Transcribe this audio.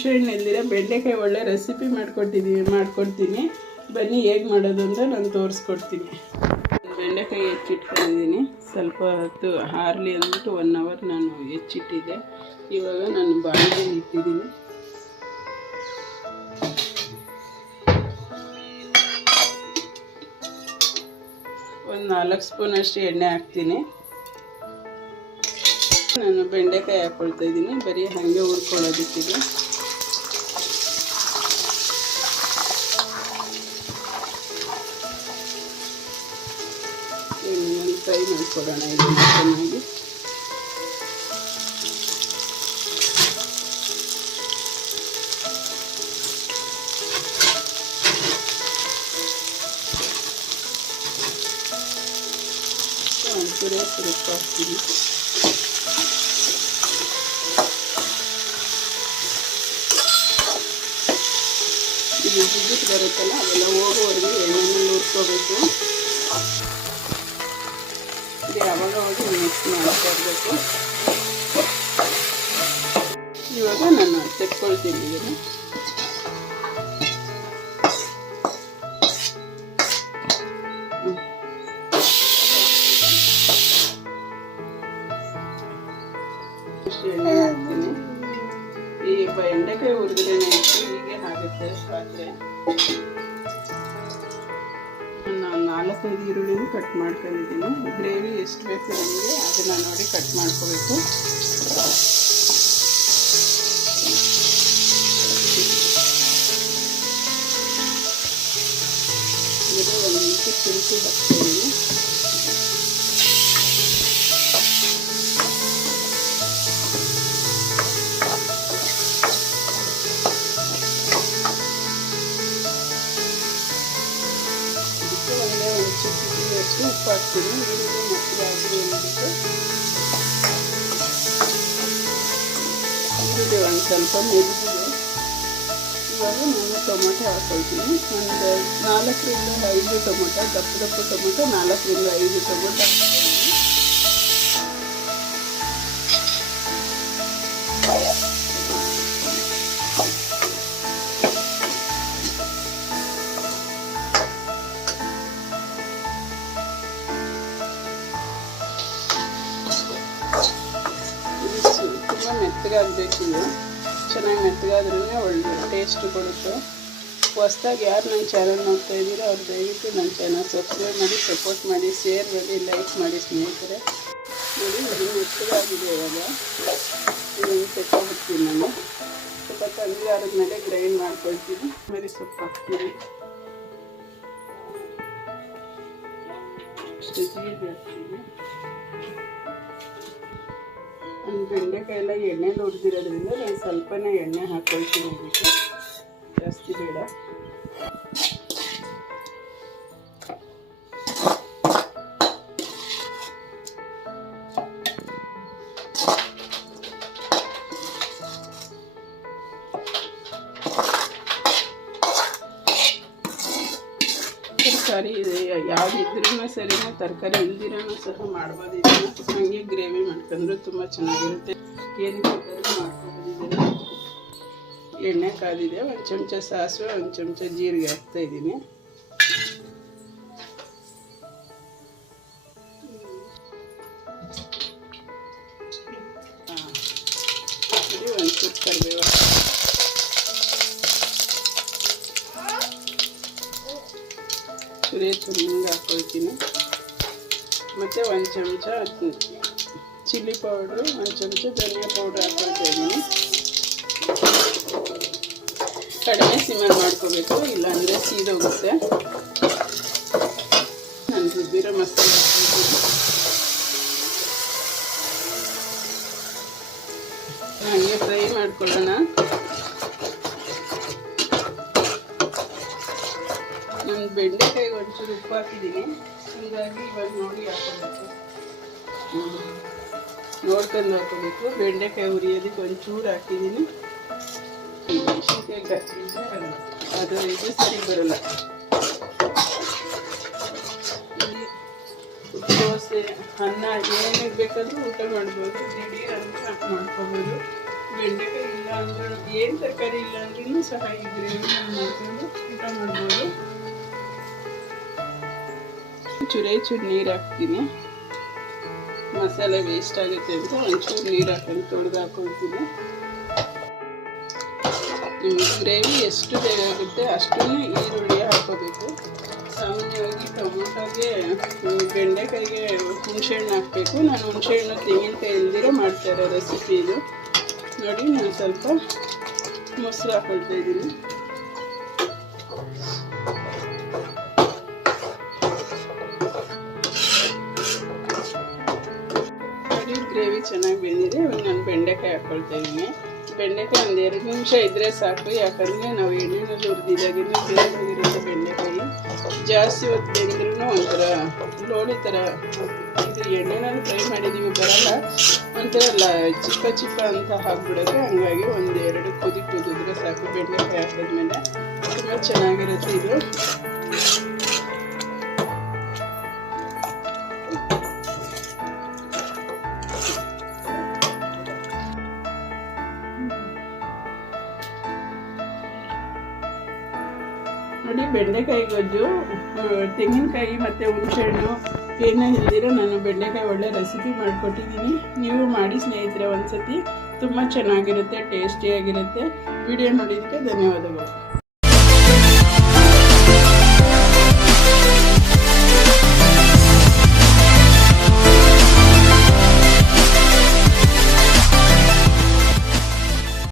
ಹುಣಸೆ ಹಣ್ಣು ಇಲ್ದಿರ ಬೆಂಡೆಕಾಯಿ ಒಳ್ಳೆ ರೆಸಿಪಿ ಮಾಡ್ಕೊಟ್ಟಿದ್ದೀನಿ ಮಾಡ್ಕೊಡ್ತೀನಿ. ಬನ್ನಿ ಹೇಗೆ ಮಾಡೋದು ಅಂತ ನಾನು ತೋರಿಸ್ಕೊಡ್ತೀನಿ. ಬೆಂಡೆಕಾಯಿ ಹೆಚ್ಚಿಟ್ಕೊಂಡಿದ್ದೀನಿ. ಸ್ವಲ್ಪ ಹೊತ್ತು ಹಾರ್ಲಿ ಅಂದ್ಬಿಟ್ಟು ಒನ್ ಅವರ್ ನಾನು ಹೆಚ್ಚಿಟ್ಟಿದ್ದೆ. ಇವಾಗ ನಾನು ಬಾಳೆ ಇಟ್ಟಿದ್ದೀನಿ. ಒಂದು ನಾಲ್ಕು ಸ್ಪೂನ್ ಅಷ್ಟು ಎಣ್ಣೆ ಹಾಕ್ತೀನಿ. ನಾನು ಬೆಂಡೆಕಾಯಿ ಹಾಕ್ಕೊಳ್ತಾ ಇದ್ದೀನಿ. ಬರೀ ಹಾಗೆ ಹುರ್ಕೊಳ್ಳೋದಕ್ಕಿದೆ. ಫ್ರೈ ಮಾಡ್ಕೊಡೋಣ ಇದನ್ನು ಚೆನ್ನಾಗಿ ಒಂಚೂರೇ ಉಪ್ಪು ಹಾಕ್ತೀನಿ ಇದು ಜಿಗಿಟ್ ಬರುತ್ತಲ್ಲ ಅವೆಲ್ಲ ಹೋಗೋವರೆಗೆ ಎಣ್ಣೆನಲ್ಲಿ ಹುರ್ಕೋಬೇಕು ಇದು ಯಾವಾಗ ಅವಾಗ ಮಿಕ್ಸ್ ಮಾಡ್ತಾ ಇರಬೇಕು ಇವಾಗ ನಾನು ತೆಕ್ಕೊಳ್ತೀನಿ ಇದನ್ನು ಇಷ್ಟು ಎಣ್ಣೆ ಹಾಕ್ತೀನಿ ಈ ಬೆಂಡೆಕಾಯಿ ಹುರಿದ್ರೇನೆ ಇಟ್ಟು ಹೀಗೆ ಆಗುತ್ತೆ ಪಾತ್ರೆ ನಾನು ನಾಲ್ಕೈದು ಈರುಳ್ಳಿನೂ ಕಟ್ ಮಾಡ್ಕೊಂಡಿದ್ದೀನಿ. ಗ್ರೇವಿ ಎಷ್ಟು ಬೇಕು ನಮಗೆ ಅದನ್ನು ನೋಡಿ ಕಟ್ ಮಾಡ್ಕೋಬೇಕು. ಇದು ಒಂದು ನಿಮಿಷ ಶುಂಠಿ ಹಾಕ್ತಿದ್ದೀನಿ ಚಿಟಿಕೆಯಷ್ಟು ಉಪ್ಪು ಹಾಕ್ತೀನಿ ಈರುಳ್ಳಿ ಮೆತ್ತಗೆ ಆಗಲಿ ಅಂದ್ಬಿಟ್ಟು ಈರುಳ್ಳಿ ಒಂದು ಸ್ವಲ್ಪ ಮೆದಿಗಿದೆ ಇವಾಗ ನಾನು ಟೊಮೊಟೊ ಹಾಕೊಳ್ತೀನಿ ಒಂದು ನಾಲ್ಕರಿಂದ ಐದು ಟೊಮೊಟೊ ದಪ್ಪ ದಪ್ಪ ಟೊಮೊಟೊ ನಾಲ್ಕರಿಂದ ಐದು ಟೊಮೊಟೊ ಇದು ತುಂಬ ಮೆತ್ತಗಾಗಬೇಕು ಇದು ಚೆನ್ನಾಗಿ ಮೆತ್ತಗಾದ್ರೂ ಒಳ್ಳೆ ಟೇಸ್ಟ್ ಕೊಡುತ್ತೆ. ಹೊಸ್ದಾಗಿ ಯಾರು ನನ್ನ ಚಾನಲ್ ನೋಡ್ತಾ ಇದ್ದೀರೋ ಅವ್ರು ದಯವಿಟ್ಟು ನನ್ನ ಚಾನಲ್ ಸಬ್ಸ್ಕ್ರೈಬ್ ಮಾಡಿ ಸಪೋರ್ಟ್ ಮಾಡಿ ಶೇರ್ ಮಾಡಿ ಲೈಕ್ ಮಾಡಿ ಸ್ನೇಹಿತರೆ. ನೋಡಿ ಇದು ಮೆತ್ತಗಾಗಿದೆ ಇವಾಗ. ಇದನ್ನು ತೆಕ್ಕೊಬಿಡ್ತೀನಿ ನಾನು. ಸ್ವಲ್ಪ ತಣ್ಣಗಾರದ ಮೇಲೆ ಗ್ರೈಂಡ್ ಮಾಡ್ಕೊಳ್ತೀನಿ. ಆಮೇಲೆ ಸ್ವಲ್ಪ ಹಾಕ್ತೀನಿ. ಜೀರಿಗೆ ಹಾಕ್ತೀನಿ. ಬೆಂಡೆಕಾಯಿ ಎಲ್ಲ ಎಣ್ಣೆಲಿ ಹೊಡೆದಿರೋದ್ರಿಂದ ನಾನು ಸ್ವಲ್ಪನೇ ಎಣ್ಣೆ ಹಾಕೊಳ್ತೀನಿ ಜಾಸ್ತಿ ಬೇಡ. ತರಕಾರಿ ಇದೆ. ಯಾವುದಿದ್ರೂ ಸರಿನಾ ತರಕಾರಿ ಇಲ್ದಿರೂ ಸಹ ಮಾಡ್ಬೋದು. ಇದನ್ನು ಹಾಗೆ ಗ್ರೇವಿ ಮಾಡ್ಕೊಂಡ್ರೆ ತುಂಬ ಚೆನ್ನಾಗಿರುತ್ತೆ. ಏನು ಬೇಕಾದ್ರೂ ಮಾಡ್ಕೊಬೋದು ಎಣ್ಣೆ ಕಾದಿದೆ, ಒಂದು ಚಮಚ ಸಾಸಿವೆ, ಒಂದು ಚಮಚ ಜೀರಿಗೆ ಹಾಕ್ತಾ ಇದ್ದೀನಿ. ಒಂದು ಕರಿಬೇವು ಸುರಿಯ ಚೆನ್ನಾಗಿ ಹಾಕೊಳ್ತೀನಿ ಮತ್ತು ಒಂದು ಚಮಚ ಚಿಲ್ಲಿ ಪೌಡ್ರು ಒಂದು ಚಮಚ ಧನಿಯಾ ಪೌಡ್ರ್ ಹಾಕ್ಕೊಳ್ತಾ ಕಡಿಮೆ ಸಿಮರ್ ಮಾಡ್ಕೋಬೇಕು, ಇಲ್ಲಾಂದರೆ ಸೀದೋಗುತ್ತೆ. ನಾನು ರುಬ್ಬಿರೋ ಮಸಾಲೆ ಒಂಚೂರು ಉಪ್ಪು ಹಾಕಿದ್ದೀನಿ ಹೀಗಾಗಿ ಇವಾಗ ನೋಡಿ ಹಾಕೋಬೇಕು ನೋಡ್ಕೊಂಡು ಹಾಕೋಬೇಕು ಬೆಂಡೆಕಾಯಿ ಹುರಿಯೋದಕ್ಕೆ ಒಂಚೂರು ಹಾಕಿದ್ದೀನಿ. ಅದು ಇದು ಸರಿ ಬರಲ್ಲ. ದೋಸೆ, ಅನ್ನ ಏನಿಗೆ ಬೇಕಾದ್ರೂ ಊಟ ಮಾಡ್ಬೋದು. ದಿಢೀರ್ ಅಂತ ಮಾಡ್ಕೋಬೋದು. ಬೆಂಡೆಕಾಯಿ ಇಲ್ಲ ಅಂದ್ರೂ, ಏನು ತರಕಾರಿ ಇಲ್ಲ ಅಂದ್ರೂ ಸಹ ಇದ್ರೆ ಮಾಡ್ಕೊಂಡು ಊಟ ಮಾಡ್ಬೋದು. ಚೂರೇ ಚೂರು ನೀರು ಹಾಕ್ತೀನಿ. ಮಸಾಲೆ ವೇಸ್ಟ್ ಆಗುತ್ತೆ ಅಂತ ಒಂಚೂರು ನೀರು ಹಾಕೊಂಡು ತೊಳೆದು ಹಾಕೊಳ್ತೀನಿ. ನಿಮಗೆ ಗ್ರೇವಿ ಎಷ್ಟು ಬೇಕಾಗುತ್ತೆ ಅಷ್ಟೂ ಈರುಳ್ಳಿ ಹಾಕೋಬೇಕು. ಸಾಮಾನ್ಯವಾಗಿ ಟೊಮೊಟೊಗೆ ಬೆಂಡೆಕಾಯಿಗೆ ಹುಣಸೆಹಣ್ಣು ಹಾಕಬೇಕು. ನಾನು ಹುಣಸೆಹಣ್ಣು ತೆಂಗಿನಕಾಯಿ ಇಲ್ದಿರೋ ಮಾಡ್ತಾರೆ ರೆಸಿಪಿ ಇದು. ನೋಡಿ, ನಾನು ಸ್ವಲ್ಪ ಮೊಸರು ಹಾಕೊಳ್ತಾ ಇದ್ದೀನಿ. ನೋಡಿ ಗ್ರೇವಿ ಚೆನ್ನಾಗಿ ಬೆಂದಿದೆ ಇವಾಗ ನಾನು ಬೆಂಡೆಕಾಯಿ ಹಾಕ್ಕೊಳ್ತಾ ಇದ್ದೀನಿ. ಬೆಂಡೆಕಾಯಿ ಒಂದು ಎರಡು ನಿಮಿಷ ಇದ್ದರೆ ಸಾಕು, ಯಾಕಂದರೆ ನಾವು ಎಣ್ಣೆನಲ್ಲಿ ಹುರಿದಿದ್ದಾಗಿನ ಬೇಯಿರೋದು ಬೆಂಡೆಕಾಯಿ. ಜಾಸ್ತಿ ಹೊತ್ತು ಬೆಂದ್ರೂ ಒಂಥರ ಲೋಳಿ ಥರ ಇದು ಎಣ್ಣೆನಲ್ಲಿ ಫ್ರೈ ಮಾಡಿದ್ದೀವಿ ಬರಲ್ಲ. ಒಂಥರ ಲ ಚಿಕ್ಕ ಚಿಕ್ಕ ಅಂತ ಹಾಕ್ಬಿಡುತ್ತೆ ಹಂಗಾಗಿ ಒಂದು ಎರಡು ಕುದಿ ಕುದಿದ್ರೆ ಸಾಕು. ಬೆಂಡೆಕಾಯಿ ಹಾಕಿದ್ಮೇಲೆ ತುಂಬ ಚೆನ್ನಾಗಿರುತ್ತೆ ಇದು. ಬೆಂಡೆಕಾಯಿ ಗೊಜ್ಜು ತೆಂಗಿನಕಾಯಿ ಮತ್ತು ಹುಣಸೆಹಣ್ಣು. ಏನೇ ಇಲ್ದಿರೋ ನಾನು ಬೆಂಡೆಕಾಯಿ ಒಳ್ಳೆ ರೆಸಿಪಿ ಮಾಡಿಕೊಟ್ಟಿದ್ದೀನಿ ನೀವು ಮಾಡಿ ಸ್ನೇಹಿತರೆ ಒಂದು ಸತಿ ತುಂಬ ಚೆನ್ನಾಗಿರುತ್ತೆ ಟೇಸ್ಟಿಯಾಗಿರುತ್ತೆ ವಿಡಿಯೋ ನೋಡಿದ್ದಕ್ಕೆ ಧನ್ಯವಾದಗಳು.